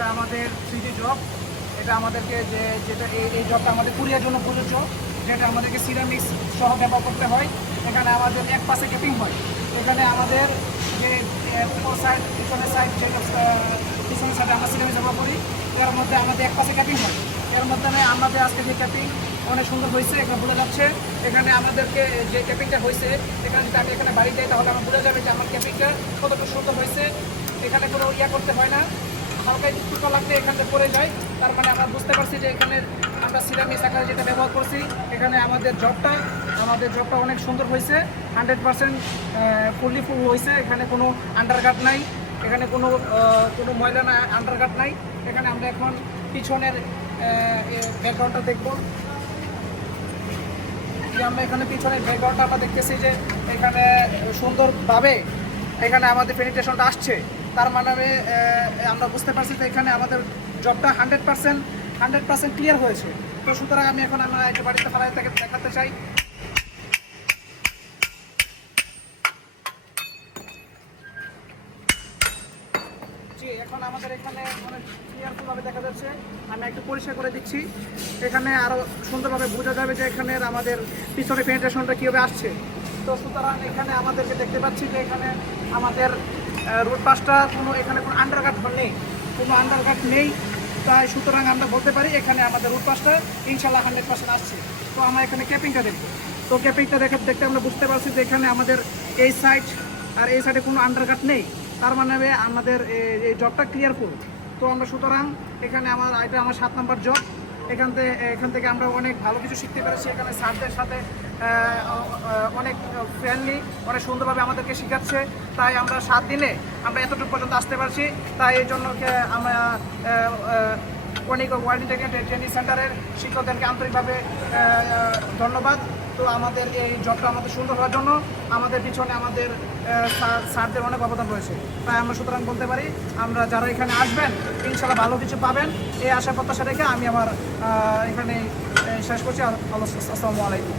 এটা আমাদের three D job এটা আমাদেরকে যে, যেটা এই এই জবটা আমাদের কুরিয়ার জন্য প্রযোজ্য, যেটা আমাদেরকে সিরামিক্স সহ ব্যবহার করতে হয়। এখানে আমাদের এক পাশে ক্যাপিং হয়। এখানে আমাদের যে সাইড পিছনের সাইড যে পিছনের সাইডে আমরা সিরামিক্স ব্যবহার করি এর মধ্যে আমাদের এক পাশে ক্যাপিং হয়। এর মাধ্যমে আমাদের আজকে যে ক্যাপিং অনেক সুন্দর হয়েছে এখানে বোঝা যাচ্ছে। এখানে আমাদেরকে যে ক্যাপিংটা হয়েছে, এখানে যদি আমি এখানে বাড়ি যাই তাহলে আমার বোঝা যাবে যে আমার ক্যাপিংটা কতটুকু সুন্দর হয়েছে। এখানে কোনো ইয়া করতে হয় না। হালকা একটু ফুটো লাগলে এখান পড়ে যায়। তার মানে আমরা বুঝতে পারছি যে এখানে আমরা সিরামিক্স আকারে যেটা ব্যবহার করছি, এখানে আমাদের জবটা আমাদের জবটা অনেক সুন্দর হয়েছে। হান্ড্রেড পার্সেন্ট ফুললি ফুল হয়েছে। এখানে কোনো আন্ডারগার্ড নাই। এখানে কোনো কোনো ময়লা না আন্ডারগার্ড নাই। এখানে আমরা এখন পিছনের ব্যাকগ্রাউন্ডটা দেখব। আমরা এখানে পিছনের ব্যাকগ্রাউন্ডটা আমরা দেখতেছি যে এখানে সুন্দরভাবে এখানে আমাদের পেনিট্রেশনটা আসছে। তার মানে আমরা বুঝতে পারছি যে এখানে আমাদের জবটা hundred percent hundred percent clear হয়েছে। তো সুতরাং আমি এখন আমরা একটু বাড়িতে ফালাই থেকে দেখাতে চাই। এখন আমাদের এখানে অনেক ক্লিয়ারফুলভাবে দেখা যাচ্ছে। আমি একটু করে দিচ্ছি। এখানে আরও সুন্দরভাবে বোঝা যাবে যে আমাদের পিছনে পেনিট্রেশনটা কীভাবে আসছে। তো সুতরাং এখানে আমাদেরকে দেখতে পাচ্ছি যে এখানে আমাদের রোড পাসটা কোনো, এখানে কোনো আন্ডারগার্ড নেই, কোনো আন্ডারগার্ড নেই। তাই সুতরাং আমরা বলতে পারি এখানে আমাদের রোড পাসটা ইনশাল্লাহ হান্ড্রেড পার্সেন্ট আসছে। তো আমরা এখানে ক্যাপিংটা দেখব। তো ক্যাপিংটা দেখে দেখতে আমরা বুঝতে পারছি যে এখানে আমাদের এই সাইড আর এই সাইডে কোনো আন্ডারকাট নেই। তার মানে আমাদের এই- জবটা ক্লিয়ার ক্লিয়ারফুল তো আমরা সুতরাং এখানে আমার, এটা আমার সাত নম্বর জব এখান থেকে এখান থেকে আমরা অনেক ভালো কিছু শিখতে পেরেছি। এখানে স্যারদের সাথে অনেক ফ্রেন্ডলি অনেক সুন্দরভাবে আমাদেরকে শেখাচ্ছে। তাই আমরা সাত দিনে আমরা এতটুকু পর্যন্ত আসতে পারছি। তাই এই জন্য আমরা অনেক ওয়ার্ল্ড থেকে ট্রেনিং সেন্টারের শিক্ষকদেরকে আন্তরিকভাবে ধন্যবাদ। তো আমাদের এই জবটা আমাদের সুন্দর হওয়ার জন্য আমাদের পিছনে আমাদের স্যারদের অনেক অবদান রয়েছে। তাই আমরা সুতরাং বলতে পারি, আমরা যারা এখানে আসবেন, ইনশাল্লাহ ভালো কিছু পাবেন। এই আশা প্রত্যাশা রেখে আমি আমার এখানে শেষ করছি। আসসালামু আলাইকুম।